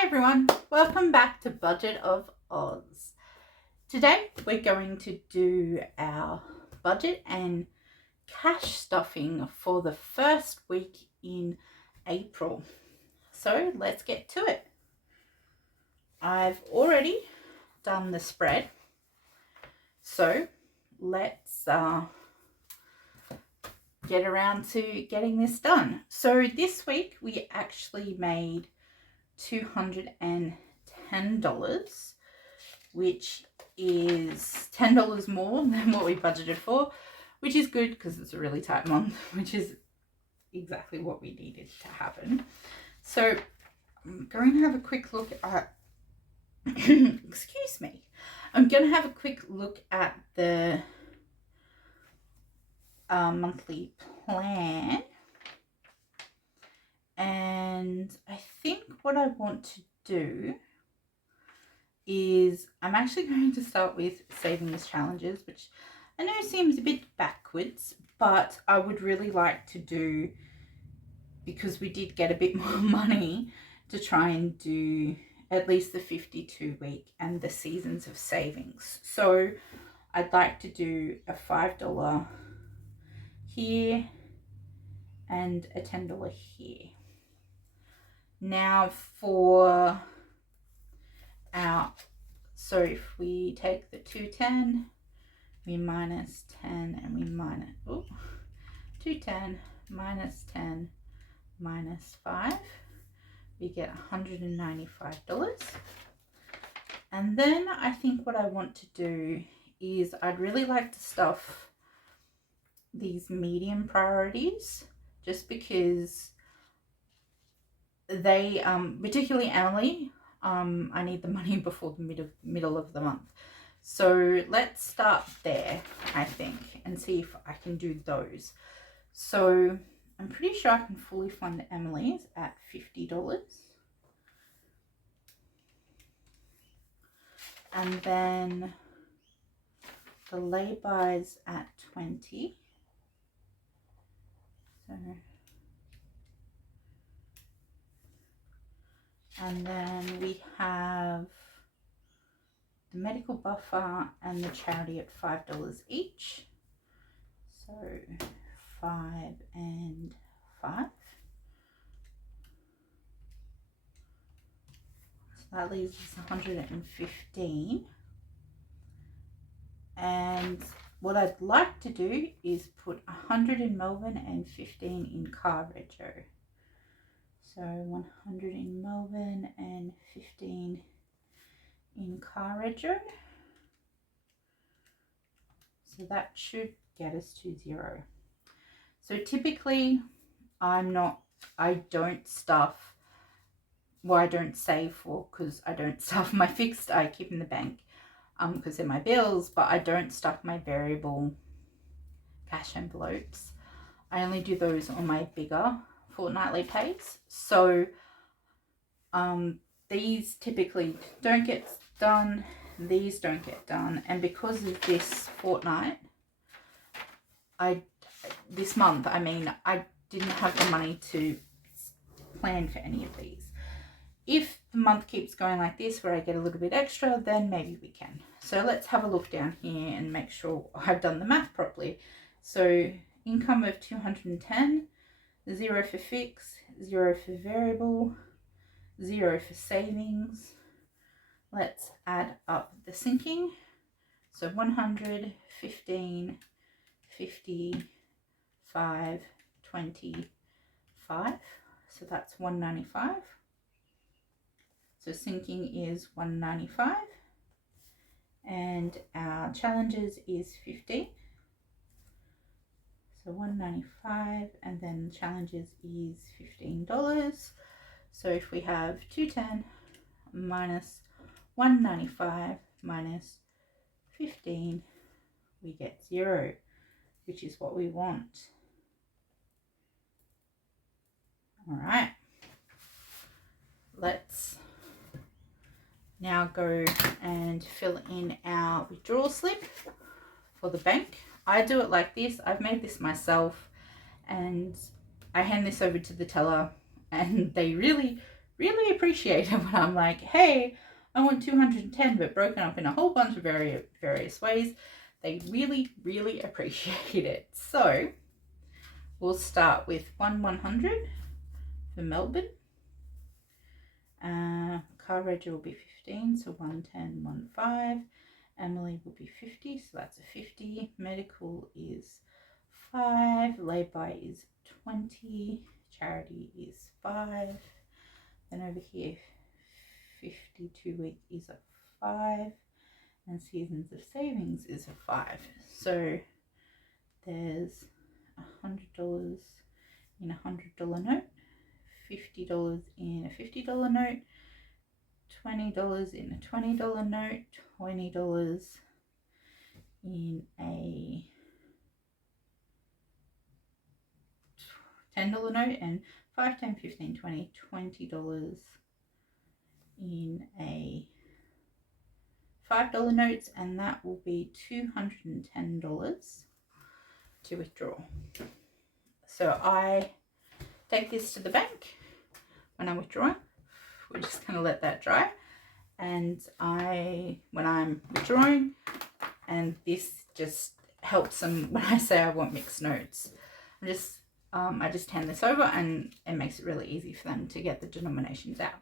Hi everyone, welcome back to Budget of Oz. Today we're going to do our budget and cash stuffing for the first week in April. So let's get to it. I've already done the spread, so let's get around to getting this done. So this week we actually made $210, which is $10 more than what we budgeted for, which is good because it's a really tight month, which is exactly what we needed to happen. So I'm going to have a quick look at excuse me, I'm going to have a quick look at the monthly plan, and I think what I want to do is I'm actually going to start with savings challenges, which I know seems a bit backwards, but I would really like to do, because we did get a bit more money, to try and do at least the 52-week and the seasons of savings. So I'd like to do a $5 here and a $10 here. Now for our, so if we take the 210, we minus 10 and we minus 210 minus 10 minus 5, we get $195. And then I think what I want to do is I'd really like to stuff these medium priorities, just because they particularly Emily, I need the money before the middle of the month. So let's start there, I think, and see if I can do those. So I'm pretty sure I can fully fund Emily's at $50. And then the lay-bys at 20. So, and then we have the medical buffer and the charity at $5 each. So 5 and 5. So that leaves us 115. And what I'd like to do is put 100 in Melbourne and 15 in car rego. So 100 in Melbourne and 15 in car rego. So that should get us to 0. So typically I don't stuff, well, I don't save for, because I don't stuff my fixed, I keep in the bank because they're my bills, but I don't stuff my variable cash envelopes. I only do those on my bigger fortnightly pays. So these typically don't get done, these don't get done, and because of this fortnight, this month, I didn't have the money to plan for any of these. If the month keeps going like this, where I get a little bit extra, then maybe we can. So let's have a look down here and make sure I've done the math properly. So income of 210, 0 for fixed, 0 for variable, 0 for savings. Let's add up the sinking. So 100, 15, 50, 5, 25. So that's 195. So sinking is 195, and our challenges is 15. So 195, and then challenges is $15. So if we have 210 minus 195 minus 15, we get 0, which is what we want. All right, let's now go and fill in our withdrawal slip for the bank. I do it like this. I've made this myself, and I hand this over to the teller, and they really really appreciate it when I'm like, hey, I want 210, but broken up in a whole bunch of various ways. They really, really appreciate it. So we'll start with 100 for Melbourne. Car reg will be 15, so 110, 15. Emily will be 50, so that's a 50. Medical is 5. Lay-by is 20. Charity is 5. Then over here, 52-week is a 5. And Seasons of Savings is a 5. So there's $100 in a $100 note, $50 in a $50 note, $20 in a $20 note, $20 in a $10 note, and 5, 10, 15, 20, $20 in a $5 notes, and that will be $210 to withdraw. So I take this to the bank when I'm withdrawing. We're just going to let that dry, and when I'm withdrawing, and this just helps them when I say I want mixed notes. I just hand this over, and it makes it really easy for them to get the denominations out.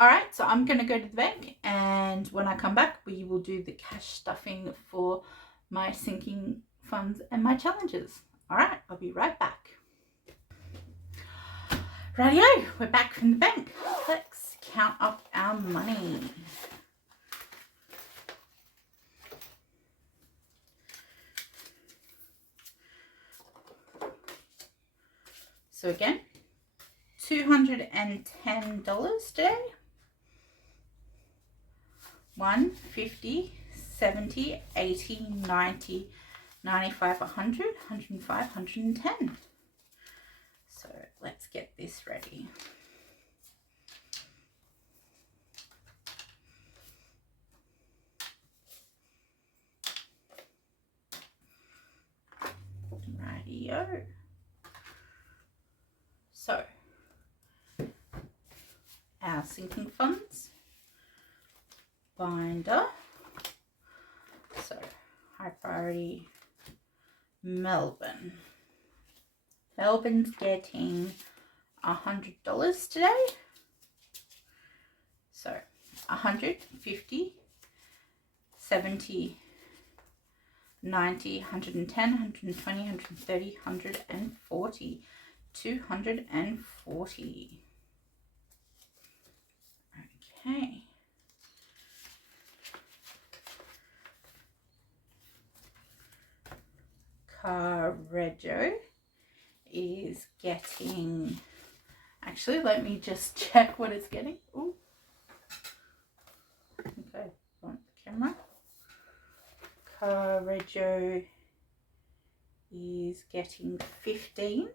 All right, so I'm going to go to the bank, and when I come back, we will do the cash stuffing for my sinking funds and my challenges. All right, I'll be right back. Rightio, we're back from the bank. Let's count up our money. So again, $210 today. 1, 50, 70, 80, 90, 95, 100, 105, 110. So let's get this ready. Rightio. So our sinking funds binder. So high priority Melbourne. Melbourne's getting $100 today. So 100, 50, 70, 90, 110, 120, 130, 140, 240. Okay. Car Rego is getting, actually let me just check what it's getting. Ooh. Okay, on the camera. Car Rego is getting 15.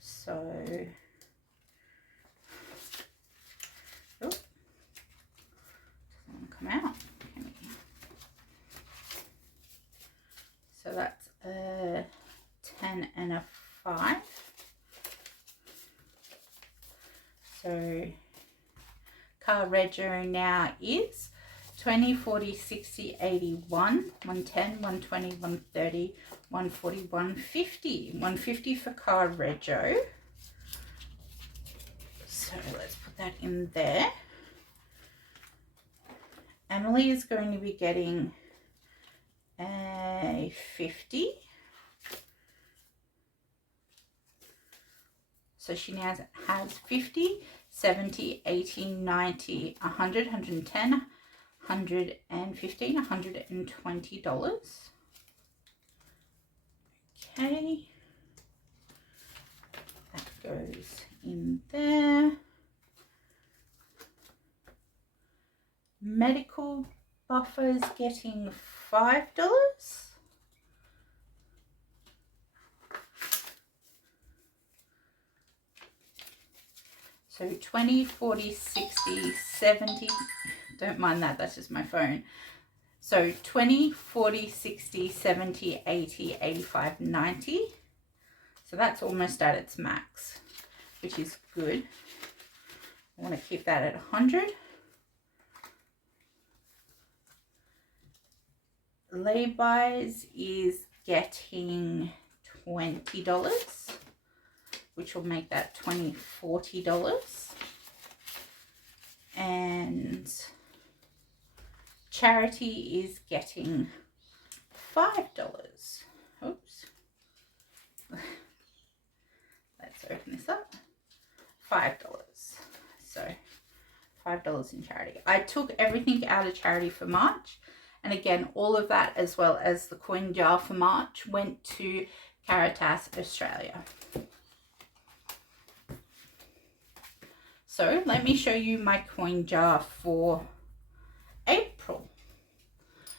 So doesn't want to come out. So that's a 10 and a 5. So car rego now is 20, 40, 60, 81, 110, 120, 130, 140, 150. 150 for car rego. So let's put that in there. Emily is going to be getting a 50. So she now has 50, 70, 80, 90, 100, 110, 115, $120. Okay. That goes in there. Medical buffer's getting $5. So 20, 40, 60, 70, don't mind that, that's just my phone. So 20, 40, 60, 70, 80, 85, 90. So that's almost at its max. which is good. I want to keep that at 100. Levi's is getting $20, which will make that $40. And Charity is getting $5. Oops. Let's open this up. $5. So $5 in Charity. I took everything out of Charity for March. And again, all of that, as well as the coin jar for March, went to Caritas Australia. So let me show you my coin jar for April.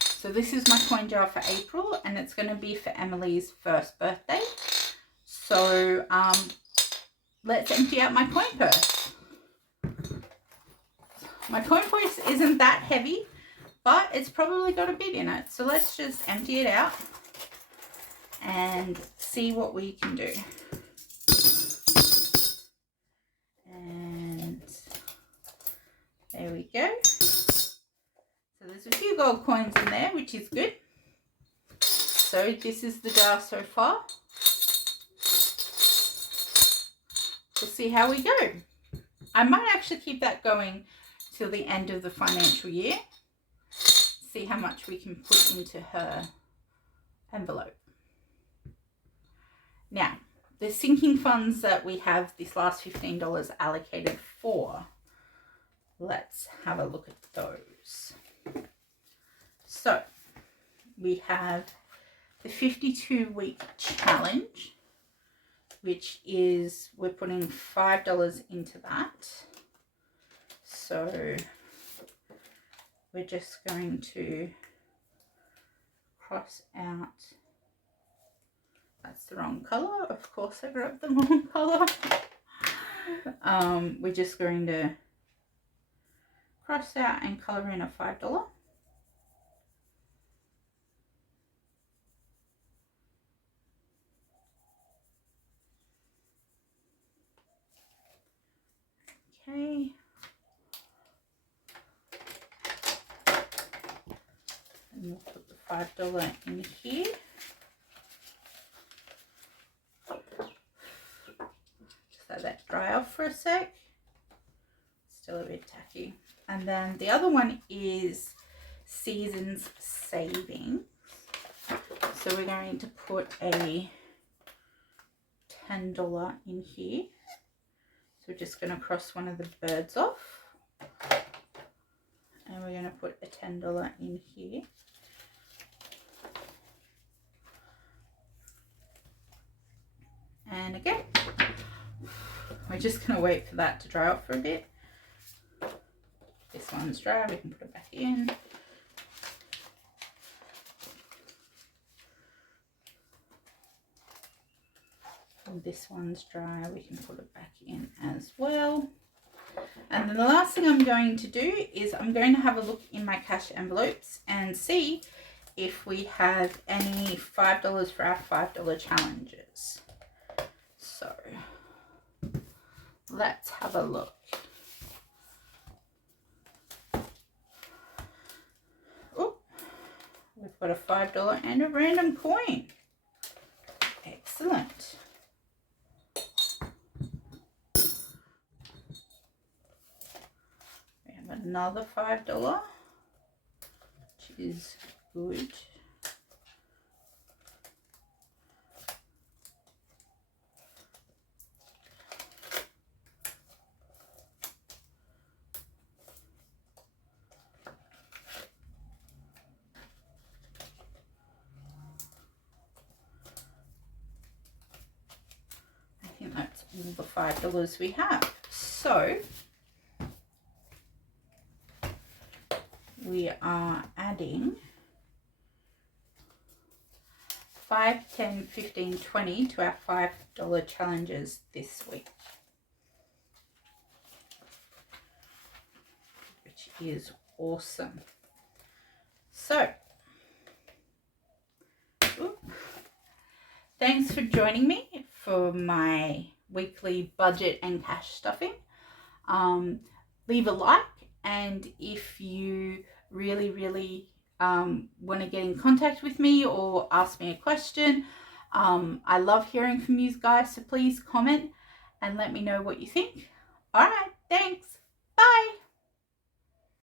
So this is my coin jar for April, and it's going to be for Emily's first birthday. So let's empty out my coin purse. My coin purse isn't that heavy, but it's probably got a bit in it. So let's just empty it out and see what we can do. And there we go. So there's a few gold coins in there, which is good. So this is the jar so far. We'll see how we go. I might actually keep that going till the end of the financial year. See how much we can put into her envelope. Now, the sinking funds that we have this last $15 allocated for, let's have a look at those. So we have the 52-week challenge, which is, we're putting $5 into that. So we're just going to cross out, that's the wrong color. Of course I grabbed the wrong color. We're just going to cross out and color in a $5. Okay. And we'll put the $5 in here. Just let that dry off for a sec. Still a bit tacky. And then the other one is Seasons Savings. So we're going to put a $10 in here. So we're just going to cross one of the birds off. And we're going to put a $10 in here. And again, we're just going to wait for that to dry off for a bit. This one's dry, we can put it back in. And this one's dry, we can put it back in as well. And then the last thing I'm going to do is I'm going to have a look in my cash envelopes and see if we have any $5 for our $5 challenges. So let's have a look. Oh, we've got a $5 and a random coin. Excellent. We have another $5, which is good. I think that's all the $5 we have. So we are adding 5, 10, 15, 20 to our $5 challenges this week, which is awesome. So, thanks for joining me for my weekly budget and cash stuffing. Leave a like, and if you really want to get in contact with me or ask me a question, I love hearing from you guys, so please comment and let me know what you think. All right, thanks. Bye.